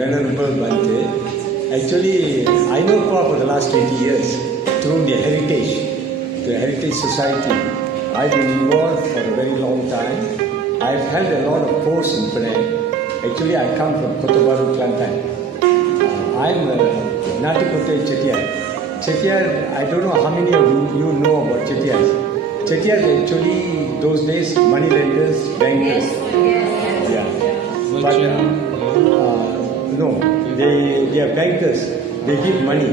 Venerable Bhante. Actually, I know Paul for the last 20 years through the Heritage Society. I've been involved for a very long time. I've held a lot of posts in Penang. Actually, I come from Kota Baru, Kelantan. I'm a Nachiappan Chettiar. Chettiar, I don't know how many of you know about Chettiars. Chettiars actually, those days, money lenders, bankers. Yeah. But, no, they are bankers. They give money.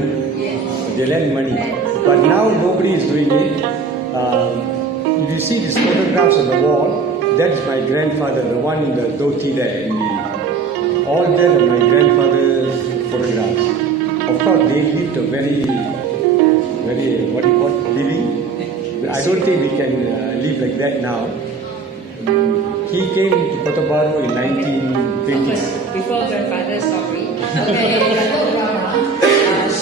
They lend money. But now nobody is doing it. If you see these photographs on the wall, that's my grandfather, the one in the dhoti there. All there are my grandfather's photographs. Of course, they lived a very, what do you call it, living. I don't think we can live like that now. He came to Kota Baru in 1920s. Before grandfather's story. OK， Dato 妈妈是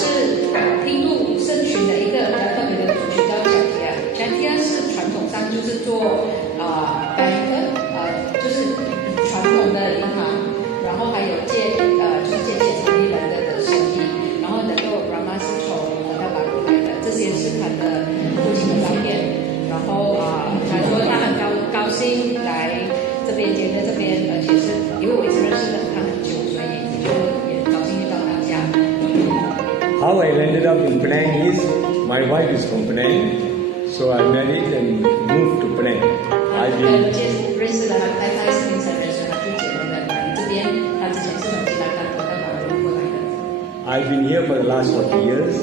印度圣群的一个比较特别的族群叫 Chettiar。Chettiar 是传统上就是做bank，就是传统的银行，然后还有就是借钱成立的生意。然后Dato 妈妈是从Kota Baru来的，这些是他的父亲的照片。然后他说他很高兴来这边见在这边，而且是因为我一直认识他很久，所以也高兴遇到大家。How I ended up in Penang is my wife is from Penang, so I married and moved to Penang. 认识了他太太是槟城人，所以他就结婚了来这边。他之前是从吉兰丹Kota Baru过来的。I've been here for the last 40 years.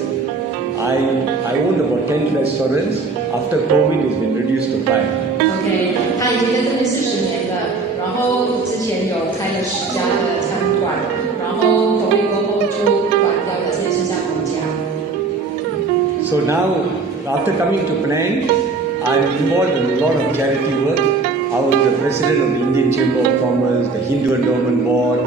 I owned about 10 restaurants. After COVID, it's been reduced to 5. OK， 他已经在这边40年了，然后之前有开了10家的餐馆，然后COVID过后就关掉了，这里剩下5家。So now, after coming to Penang, I'm involved in a lot of charity work. I was the president of the Indian Chamber of Commerce, the Hindu Endowment Board,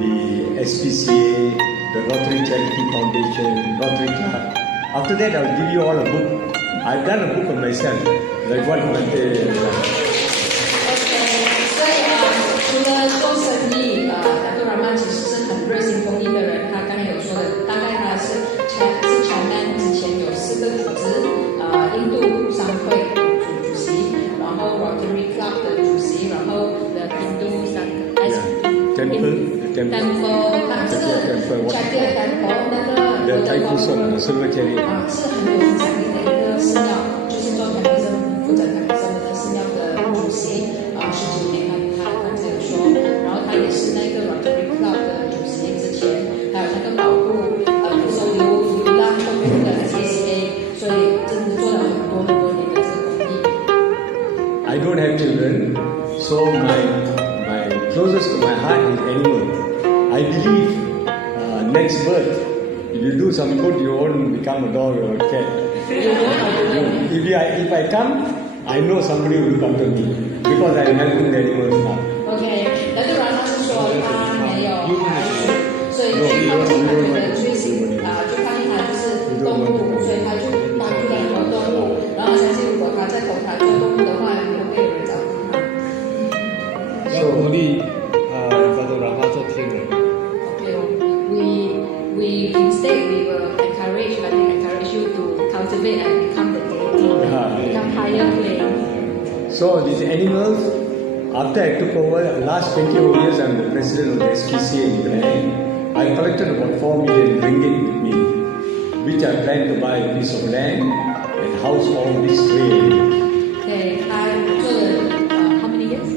the SPCA, the Rotary Charity Foundation, Rotary Club. After that, I'll give you all a book. I've done a book of myself, like what Bhante has done. OK， 所以除了做生意，Dato Rahman 其实是很热心公益的人。他刚才有说的，大概他是 Chairman 之前有4个组织，印度商会主席，然后 Rotary Club 的主席，然后 The Hindu Temple， 这个 Chettiar Temple 那个。The Thaipusam Silver Cherry 是很有影响力的一个寺庙，就是做坦克生负责坦克生的寺庙的主席19年他这样说，然后他也是那个 Rotary Club 的主席之前，还有那个保护收流浪动物的 SPCA， 所以真的做了很多年的这个公益。I don't have children, so my closest to my heart is animal. I believe next birth. If you do some good, you won't become a dog or a cat. If I come, I know somebody will come to me because I am helping the animals now. OK， Dato Rahman 是说他没有孩子，所以最靠近他的追星就发现他就是动物，所以他就帮助了很多动物。然后相信如果他在投胎做动物的话，也会有人照顾他。要鼓励Dato Rahman 做天人。Instead, we will encourage you to cultivate and become the deity, become higher plane. So these animals, after I took over, last 20 years, I'm the president of the SPCA in Penang. I collected about 4 million ringgit with me, which I plan to buy a piece of land and house all these 3 animals. 对，他做了how many years?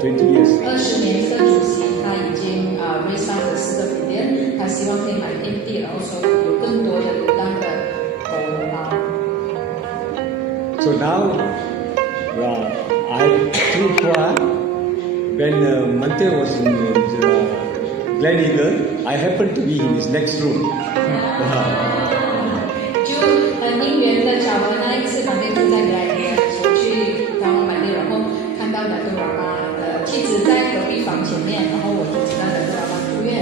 20 years. 20年的主席，他已经raise up 了4个billion，他希望可以买片地，然后收有更多的流浪的狗和猫。So now, through Pua, when Mante was in Gleneagle, I happened to be in his next room. 就很因缘的巧合，那一次Mante住在Gleneagle，我去台湾买地，然后看到Dato Rahman的妻子在隔壁房前面，然后我就知道Dato Rahman住院。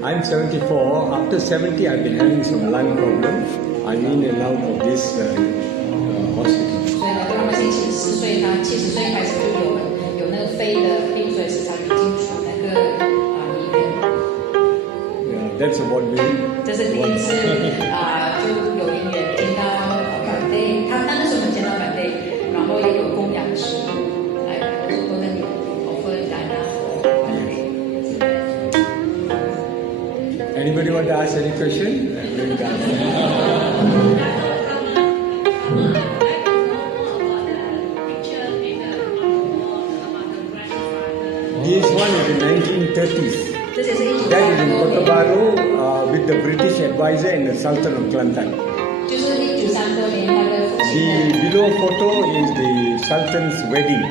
I'm 74. After 70, I've been having some lung problem. I'm in and out of this hospital. 所以Dato Rahman 74岁，他70岁开始就有那个肺的病，所以时常进出那个 That's what we. 这是第一次就有姻缘听到反对，那时候我们见到反对，然后也有供养食物来做那里 offer Dana for Anybody want to ask any question? This one is in 1930s. 这些是That is in 1930 Kota 年， Baru with the British advisor and the Sultan of Kelantan. 就是1930年他的父亲 The below photo is the Sultan's wedding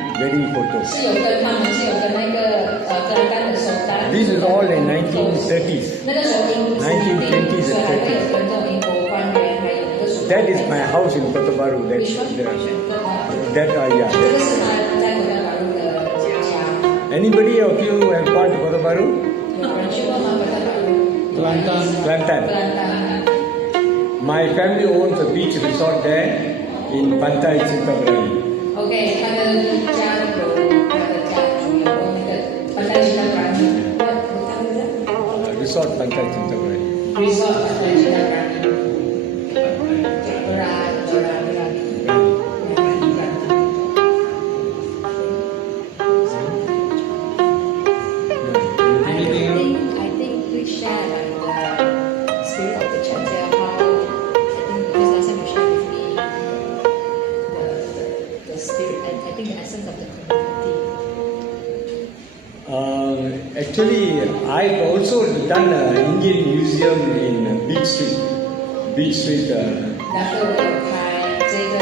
photo. 是有跟他们是有跟那个格兰丹的首单。 This is all in 1930s. 那个时候英 1920s 所以还会有跟这种英国官员还有那个属 That is my house in Kota Baru. That, Which one? that yeah. 这个是他在格兰丹的家。 Anybody of you have gone to Kota Baru? 有人去过吗？格兰丹。 Kelantan. 格 Kelantan. 兰丹。 My family owns a beach resort there in Pantai Cintabrani. OK，他的家有他的家族有那个班代吉他班，Resort Pantai Cintabrani. resort 班代吉他班。I think we share like the spirit of the church there. How I think because last time you shared with me the spirit and I think the essence of the community. Actually, I've also done an Indian museum in Beach Street. Beach Street. 然后我有开这个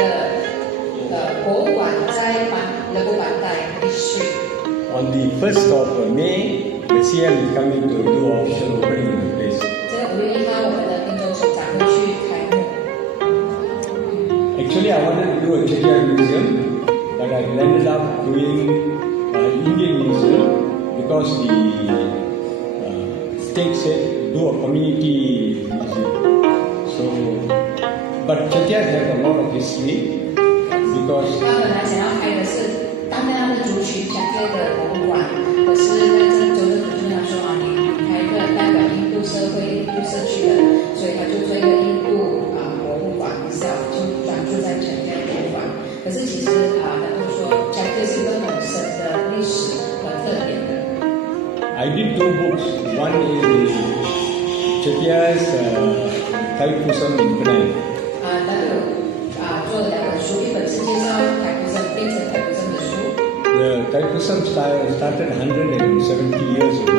博物馆在德国版代 Street。 On the 1st of May, the CM is coming to do official opening of the place. 这个5月1号我们的滨州首长会去开幕。 Actually, I wanted to do a Chettiar museum, but I ended up doing Indian museum because the state said do a community museum. So, but Chettiar has a lot of history because 他本来想要开的是当代的族群讲解的博物馆，可是那郑州的主任说你开一个代表印度社会、印度社区的，所以他就做一个印度博物馆，就专注在陈家博物馆。可是其实他都说讲解是一个很深的历史和特点的。 I did 2 books. One is Chettiar's Thaipusam in Penang. 他有做了2本书，一本是介绍台普生变成台普生的书。 The Thaipusam started 170 years ago.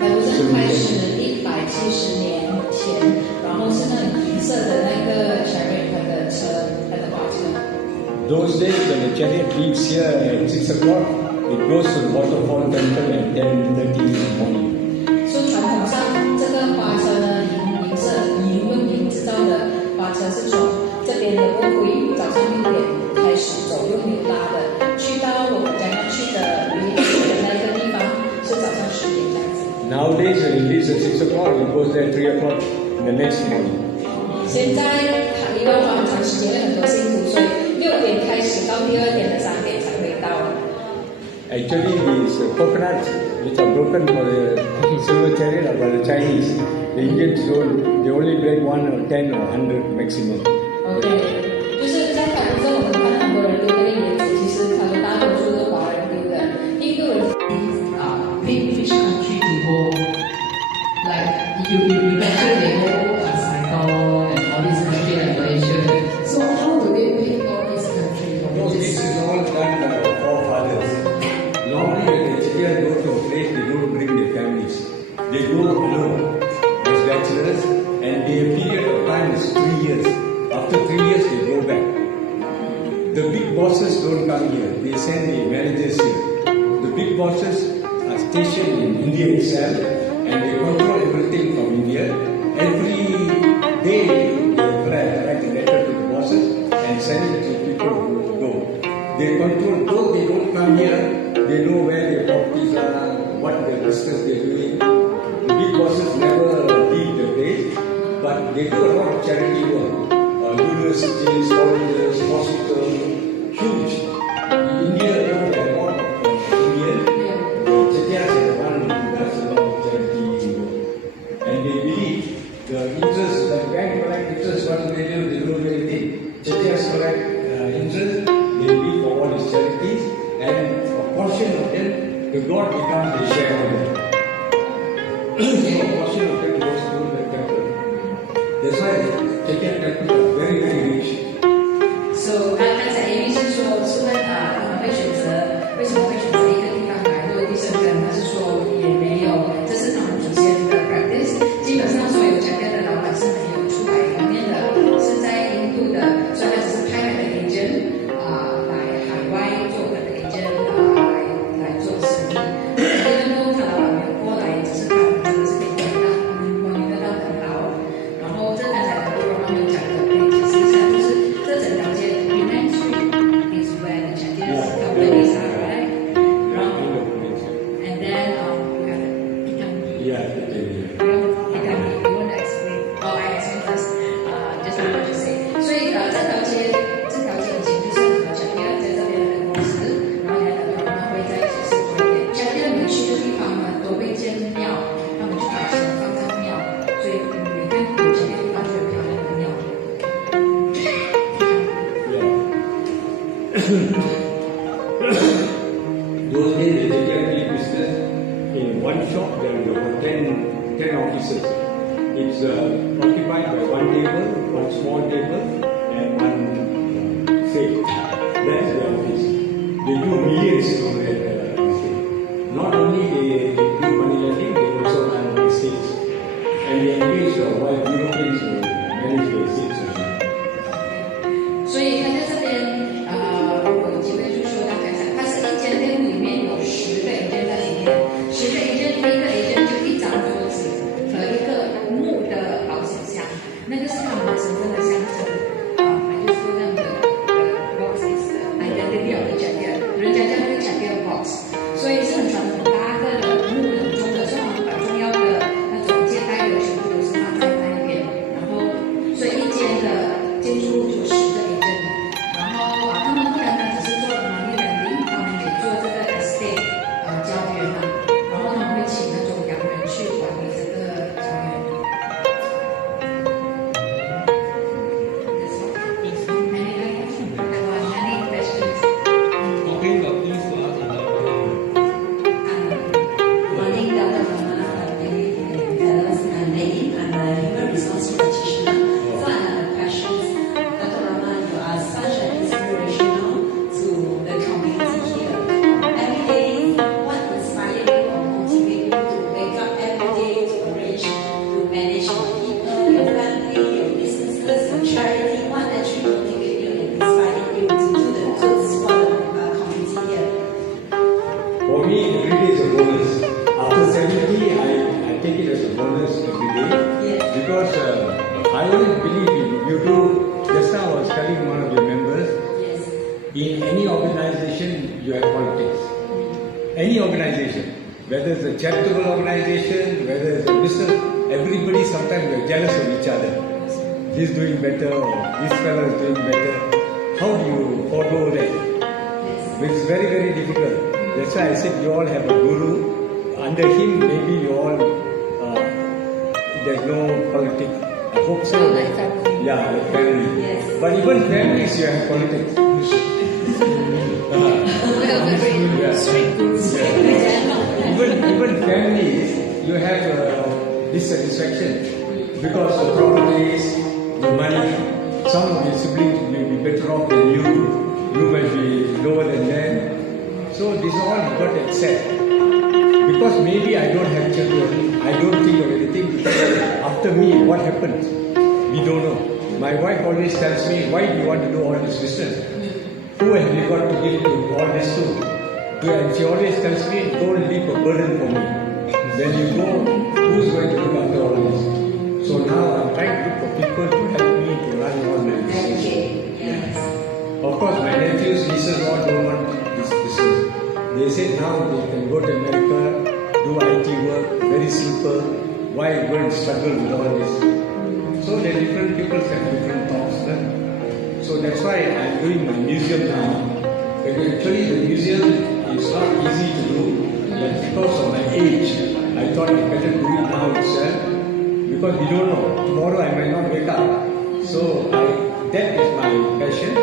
台普生开始170年前，然后是那种银色的那个 chariot 它的车，它的马车。 Those days when the chariot leaves here at 6 o'clock, it goes to the waterfall temple at 10:30 in the morning. 所以传统上这个花车呢，银色用银制造的花车是从这边的波回早上6点开始走，用牛拉的，去到我们将要去的鱼的那个地方是早上10点这样子。 Nowadays, when it leaves at 6 o'clock, it goes there at 3 o'clock the next morning. 现在因为花很长时间，很多辛苦，所以6点开始到第2天的3点才会到。 Actually, these coconuts which are broken for the silver chariot are by the Chinese. The Indians don't, they only break 1 or 10 or 100 maximum. OK， 就是在台湾中，我们看到很多人丢那个椰子，其实他们大多数是华人丢的，印度人。pick which country to go. Like you mentioned they go cycle and all these countries like Malaysia. So how do they pick all these countries? No, this is all done by our forefathers. Normally, when the children go to a place, they don't bring their families. They go alone as bachelors, and their period of time is 3 years. After 3 years, they go back. The big bosses don't come here. They send the managers here. The big bosses are stationed in India itself, and they control everything from India. Every day, they write a letter to the bosses and send it to people who go. They control, though they don't come here, they know where their properties are, what their business they're doing. The big bosses never leave the place, but they do a lot of charity work. Universities, colleges, hospitals, huge. India, now there are a lot of Indian. The Chettiars are the one who does a lot of charity work. And they believe Yeah. You want to explain? Oh, I explain first. Just like what you say. 所以这条街以前就是小店在这边的公司，然后两个他们会在一起生活一点。小店每去的地方呢，都会建庙，他们就把钱放在庙，所以你看有钱的地方就有漂亮的庙。Those days, the security business, in one shop, there were about 10 officers. It's occupied by one table, one small table, and one safe. That's the office. They do millions on that safe. Not only they do money lending, they also run estates. And they engage while Europeans will manage the estates also. 所以他在这边，如果有机会就说大家看，它是一间店里面有10个agent在里面，10个agent，每个agent就一张桌子和一个木的保险箱，那个是他们身份的象征。I just told them the box is the identity of the jacket， 人家叫那个 jacket box， 所以是很传统大个的木很重的，所以他们把重要的那种接待的全部都是放在那边，然后所以一间的建筑物就10个agent，然后他们不单单只是做 money lending， 他们也做这个 estate 交约嘛，然后他们会请那种洋人去管理这个交约。Many questions. Okay, but please to ask another Morning, Dr. Ramanathan, fellows and ladies. I'm a human resource practitioner. So I have a question. Dr. Raman, you are such an inspirational to the community here. Every day, what inspires you or motivates you to wake up every day to arrange to manage your people, your family, your businesses, your charity? What actually motivates you and inspires you to do the good for the community here? For me, every day is a bonus. After 70, I take it as a bonus every day. Yes. Because I always believe you do, just now I was telling one of your members, Yes. in any organization you have politics. Any organization, whether it's a charitable organization, whether it's a business, everybody sometimes we are jealous of each other. He's doing better or this fellow is doing better. How do you follow that? Yes. It's very, very difficult. That's why I said you all have a guru. Under him, maybe you all, there's no politics. I hope so. Like family. Yeah, like family. Yes. But even families, you have politics. Yeah. Even families, you have dissatisfaction because the properties, the money, some of your siblings may be better off than you. You might be lower than them. So this all you got to accept. Because maybe I don't have children, I don't think of anything. Because after me, what happens? We don't know. My wife always tells me, why do you want to do all this business? Who have you got to give to all this to? And she always tells me, don't leave a burden for me. When you go, who's going to look after all this? So now I'm trying to look for people to help me to run all my business. Yes. Of course, my nephews, nieces all don't want this business. They say now they can go to America, do IT work, very simple. Why go and struggle with all this? So the different people have different thoughts. So that's why I'm doing my museum now. But actually the museum is not easy to do. But because of my age, I thought I better do it now itself. Because we don't know. Tomorrow I might not wake up. So that is my passion,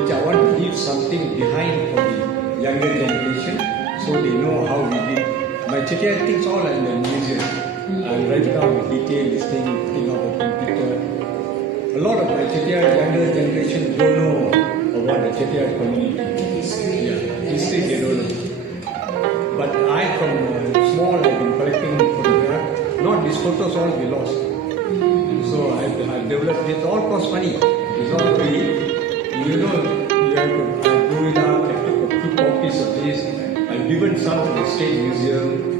which I want to leave something behind for the younger generation, so they know how we did. My Chettiar things all are in the museum. I write down the detail, this thing on the computer. A lot of my Chettiar younger generation don't know about the Chettiar community. History. Yeah, history they don't know. But I from small I've been collecting photographs. Not these photos all we lost. So I've developed it. All cost money. It's not free. You know, you have to do it up. I took a few copies of this. I've given some to the State Museum.